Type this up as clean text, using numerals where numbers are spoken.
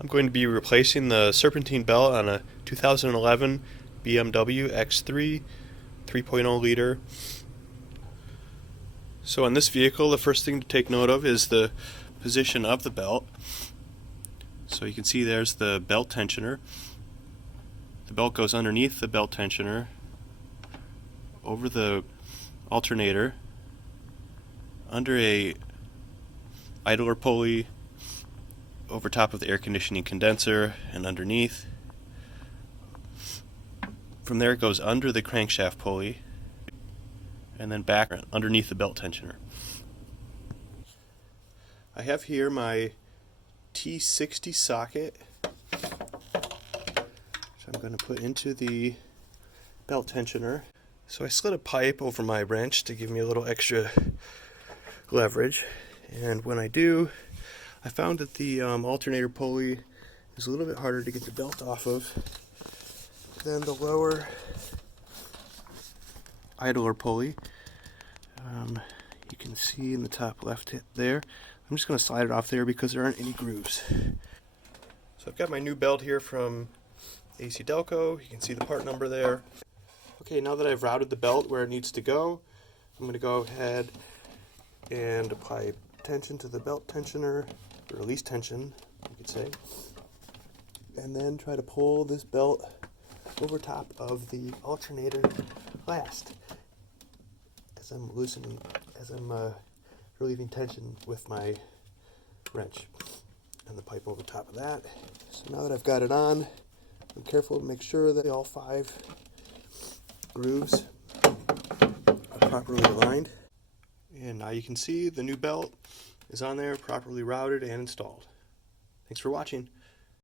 I'm going to be replacing the Serpentine belt on a 2011 BMW X3 3.0 liter. So on this vehicle, the first thing to take note of is the position of the belt. So you can see there's the belt tensioner. The belt goes underneath the belt tensioner, over the alternator, under a idler pulley, over top of the air conditioning condenser, and underneath. From there it goes under the crankshaft pulley, and then back underneath the belt tensioner. I have here my T60 socket, which I'm going to put into the belt tensioner. So I slid a pipe over my wrench to give me a little extra leverage, and when I do, I found that the alternator pulley is a little bit harder to get the belt off of than the lower idler pulley. You can see in the top left there. I'm just going to slide it off there because there aren't any grooves. So I've got my new belt here from AC Delco. You can see the part number there. Okay, now that I've routed the belt where it needs to go, I'm going to go ahead and apply tension to the belt tensioner, or release tension, you could say, and then try to pull this belt over top of the alternator last as I'm relieving tension with my wrench and the pipe over top of that. So now that I've got it on, I'm careful to make sure that all 5 grooves are properly aligned. And now you can see the new belt is on there, properly routed and installed. Thanks for watching.